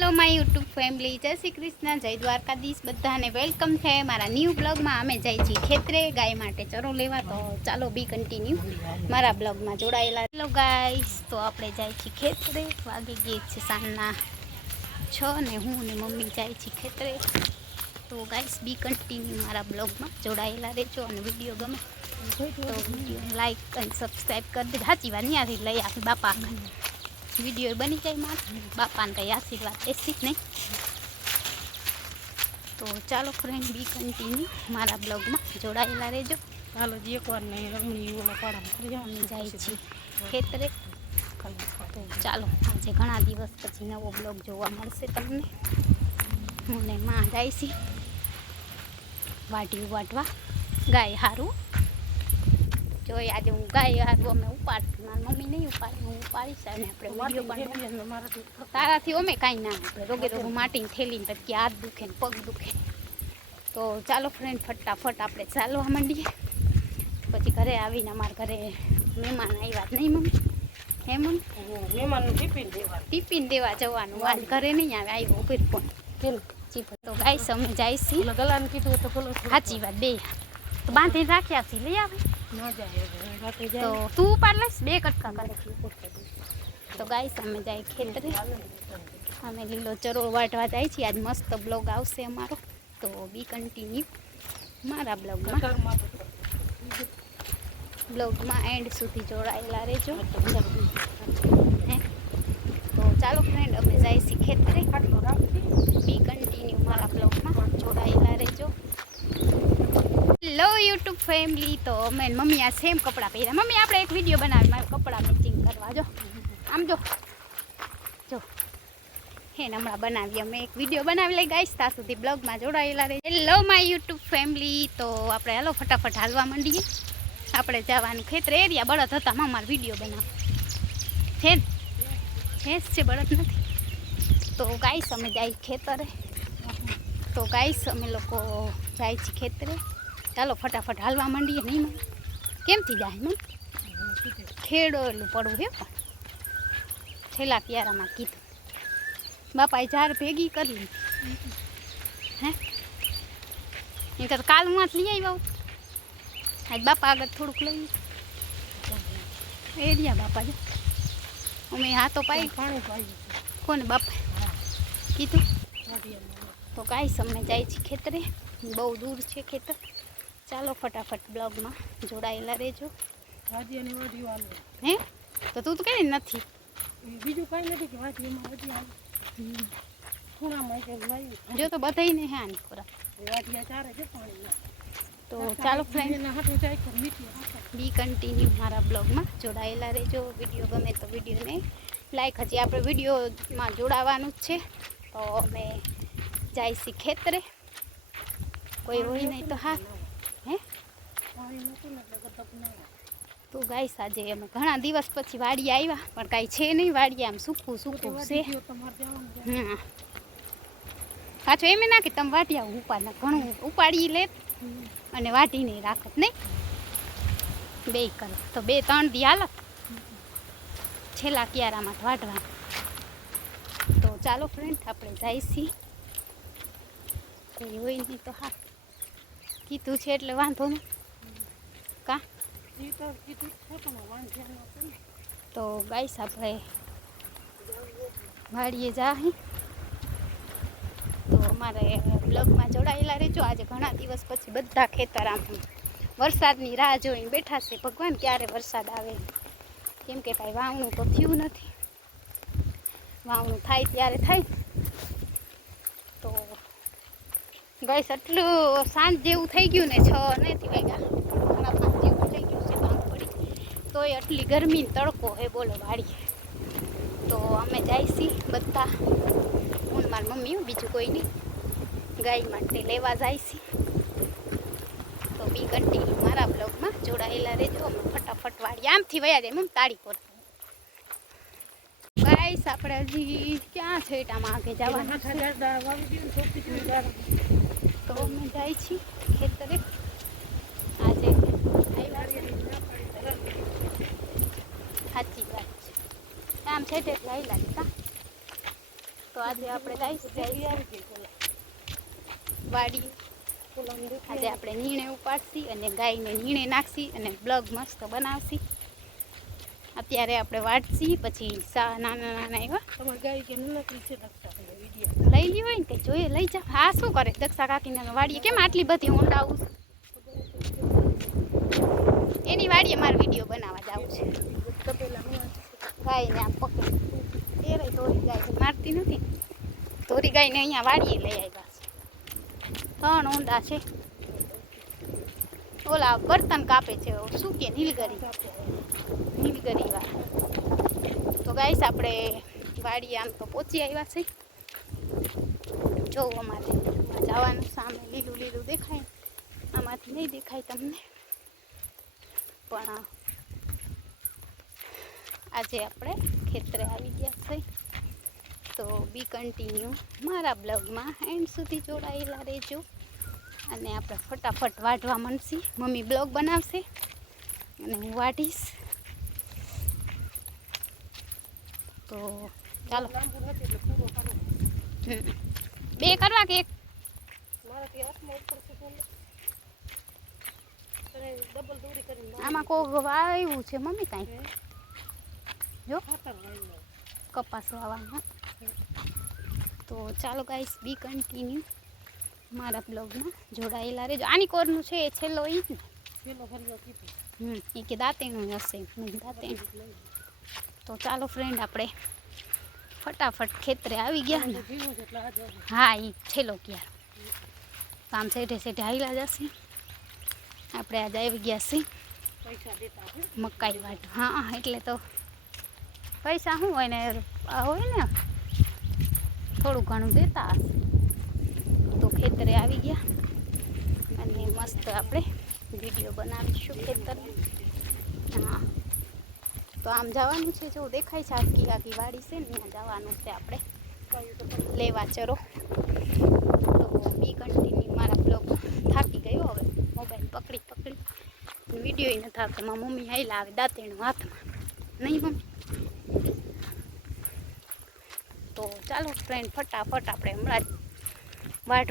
Hello my YouTube family, જય શ્રી કૃષ્ણ, જય દ્વારકાધીશ, બધાને વેલકમ છે મારા ન્યૂ બ્લોગમાં. અમે જઈએ છીએ ખેતરે ગાય માટે ચરો લેવા, તો ચાલો બી કન્ટિન્યુ મારા બ્લોગમાં જોડાયેલા. હેલો ગાઈસ, તો આપણે જાય છીએ ખેતરે. વાગી ગઈ છે સાંજના 6 ને હું ને મમ્મી જાય છીએ ખેતરે. તો ગાઈસ બી કન્ટિન્યુ મારા બ્લોગમાં જોડાયેલા રહેજો, અને વિડીયો ગમે તો વિડીયો લાઈક અને સબસ્ક્રાઈબ કરી દેજો. સાચી વાત, ત્યાંથી લઈ આપી બાપા વિડીયો બની જાય મારે બાપાને કંઈ આશીર્વાદ એસી જ નહીં. તો ચાલો ફ્રેન્ડ, બી કન્ટિન્યુ મારા બ્લોગમાં જોડાયેલા રહેજો. ચાલો જ એકવાર નહીં રમણી ઓલા પાડામાં અમે જાય છીએ ખેતરે. તો ચાલો, આજે ઘણા દિવસ પછી નવો બ્લોગ જોવા મળશે તમને. હું ને માં જાય છે વાઢી વાટવા ગાય હારું. જોઈએ આજે હું ગાય હારું અમે ઉપાડતી, મારી મમ્મી નહીં ઉપાડે, હું ઉપાડીશ. અને આપણે વિડીયો પણ તારાથી અમે કાંઈ ના આપણે રોગે રોગું માટીને થેલીને પછી હાથ દુખે ને પગ દુખે. તો ચાલો ફ્રેન્ડ, ફટાફટ આપણે ચાલવા માંડીએ. પછી ઘરે આવીને અમારા ઘરે મહેમાન આવ્યા નહીં મમ્મી? હે મમ્મી? મહેમાનનું ટિફિન દેવા જવાનું, આજ ઘરે નહીં આવે, આવ્યો ઉપર પણ. તો ગાઈસ અમે જાય છીએ. ગલાને કીધું તો બોલો સાચી વાત, બે તો બાંધીને રાખ્યા છીએ, લઈ આવે ન જાય તો તું ઉપાડ લઈશ, બે કટકા કરે. તો ગાઈસ અમે જાય ખેતરે, અમે લીલો ચરો વાટવા જાય છીએ. આજ મસ્ત બ્લોગ આવશે અમારો, તો બી કન્ટિન્યુ મારા બ્લોગમાં એન્ડ સુધી જોડાયેલા રહેજો. તો ચાલો ફ્રેન્ડ, અમે જાય છીએ ખેતરે. બી કન્ટિન્યુ મારા બ્લોગમાં જોડાયેલા રહેજો. હેલો યુટ્યુબ ફેમિલી, તો અમે મમ્મી આ સેમ કપડાં પહેર્યા. મમ્મી આપણે એક વિડીયો બનાવી, મારે કપડાં મેચિંગ કરવા. જો આમ જો હે ને, હમણાં બનાવી અમે એક વિડીયો બનાવી લઈ ગાઈસ. ત્યાં સુધી બ્લોગમાં જોડાયેલા રહે. હેલો માય યુટ્યુબ ફેમિલી, તો આપણે હાલો ફટાફટ હાલવા માંડીએ. આપણે જવાનું ખેતરે. એરિયા બળદ હતા, મારે વિડીયો બનાવ છે ને, ભેંસ છે બળદ નથી. તો ગાઈસ અમે જાય ખેતરે. તો ગાઈસ અમે લોકો જાય છીએ ખેતરે. ચાલો ફટાફટ હાલવા માંડીએ. નહીં મને કેમથી જાય મને ખેડો એટલું પડવું હે, પણ છેલ્લા પ્યારામાં કીધું બાપાએ ઝાર ભેગી કરી લીધી. હે એ તો કાલ હું લઈ આવ્યા હોત. આજ બાપા આગળ થોડુંક લઈ એરિયા બાપા જો અમે હાથો પાઈ પાણી પાઈ કોને બાપા કીધું. તો કાંઈ અમે જાય છે ખેતરે, બહુ દૂર છે ખેતર. ચાલો ફટાફટ બ્લોગમાં જોડાયેલા રહેજો. વાજીયાની વાડી વાલે હે તો તું તો કહે નથી બીજું કાંઈ નથી કે વાજીયામાં વાજીયા ખૂણામાં કે વાવી જો તો બધાઈને હે આની ખોરા વાજીયા ચારે છે પાણી. તો ચાલો ફ્રેન્ડ, હાથું જાય તો મીઠી બી કન્ટિન્યુ મારા બ્લોગમાં જોડાયેલા રહેજો. વિડીયો ગમે તો વિડીયોને લાઈક. હજી આપણે વિડીયોમાં જોડાવાનું જ છે. તો અમે જાય છીએ ખેતરે. કોઈ હોય નહીં તો હા. હે તો ગાઈસ આજે અમે ઘણા દિવસ પછી વાડીએ આવ્યા, પણ કાંઈ છે નહીં વાડીએ, આમ સૂકું સૂકું છે. હા પાછો એમ ના કે તમે વાટી આવો ઉપાડના, ઘણું ઉપાડી લે અને વાટી નહીં રાખત નહીં. બે કર તો 2-3 દી હાલત છેલ્લા ક્યારામાં વાટવા. તો ચાલો ફ્રેન્ડ, આપણે જાય છીએ. કોઈ હોય નહીં તો હા, કીધું છે એટલે વાંધો નહીં. કા તો ગાઈસ આપણે વાડીએ જાય. તો અમારે બ્લોગમાં જોડાયેલા રહેજો. આજે ઘણા દિવસ પછી બધા ખેતર આમ વરસાદની રાહ જોઈને બેઠા છે. ભગવાન ક્યારે વરસાદ આવે, કેમ કે કાંઈ વાવણું તો થયું નથી. વાવણું થાય ત્યારે થાય. તો ગાઈસ એટલું સાંજ જેવું થઈ ગયું ને, 6 નથી વાગ્યા, ઘણા 5 જેવું થઈ ગયું છે. ભાંગ પડી તોય આટલી ગરમી ને તડકો હે બોલો વાડીએ. તો અમે જઈશી બધા, હું મારી મમ્મી, બીજું કોઈ નહીં, ગાય માટે લેવા જઈશી. તો બી કન્ટિન્યુ મારા બ્લોગમાં જોડાયેલા રહેજો. અમે ફટાફટ વાડીએ આમથી વયા જાય. મમ્મી તાળી પર ગાઈસ આપણે હજી ક્યાં છે એટામાં આગે જવાનું. તો અમે જાય છીએ ખેતરે. આજે સાચી વાત છે, આમ છે એટલે આવી લાગે. તો તો આજે આપણે ગાઈસ વાડી આજે આપણે નીણે ઉપાડશી અને ગાયને નીણે નાખશી અને બ્લોગ મસ્ત બનાવશી. અત્યારે આપણે વાટશી પછી નાના નાના એવા તમારી ગાય કે નકરી છે દક્ષા લઈ લી હોય ને કે જોઈએ લઈ જાવ. હા શું કરે દક્ષા કાકીને વાડીએ કેમ આટલી બધી ઊંડાવું એની વાડીએ મારે વિડીયો બનાવવા જવું છે. ગાયને આમ પકડી એ રહી ધોરી ગાય મારતી નથી. ધોરી ગાયને અહીંયા વાડીએ લઈ આવ્યા છે. 3 ઊંડા છે. ઓલા બર્તન કાપે છે શું કે નીલગરી વાળા. તો ગાઈસ આપણે વાડીએ આમ તો પહોંચી આવ્યા છે. જોવું અમારે જવાનું સામે લીલું લીલું દેખાય આમાંથી નહીં દેખાય તમને પણ આજે આપણે ખેતરે આવી ગયા છે. તો બી કન્ટિન્યુ મારા બ્લોગમાં એન્ડ સુધી જોડાયેલા રહેજો અને આપણે ફટાફટ વાઢવા માંડશી. મમ્મી બ્લોગ બનાવશે અને હું વાઢીશ. તો ચાલો 2 કરવા કે 1 આમાં કોક વાવ્યું છે મમ્મી કાંઈ જો કપાસ વાવવાનું. તો ચાલો ગાઈસ બી કન્ટિન્યુ મારા બ્લોગમાં જોડાયેલા રહેજો. આની કોરનું છે એ છેલ્લો ઈ ને એ કે દાંતેનું હશે દાંતેનું. તો ચાલો ફ્રેન્ડ આપણે ફટાફટ ખેતરે આવી ગયા ને. હા એ છેલ્લો ક્યાર આમ સેઠે સેઠે હાઈલા જશે. આપણે આજે આવી ગયા છીએ મકાઈ વાટ. હા એટલે તો પૈસા શું હોય ને થોડું ઘણું દેતા હશે. તો ખેતરે આવી ગયા અને મસ્ત આપણે વિડીયો બનાવીશું ખેતરમાં. હા તો આમ જવાનું છે જો દેખાય છે આખી આખી વાડી છે ને ત્યાં જવાનું છે આપણે લેવા ચરો. તો બી કન્ટિન્યુ મારા બ્લોગ થાકી ગયો હવે મોબાઈલ પકડી વિડીયો નથી થતો. મારા મમ્મી હાઈલા આવે દાંતેણું હાથમાં નહીં મમ્મી. તો ચાલો ફ્રેન્ડ ફટાફટ આપણે હમણાં જ વાટ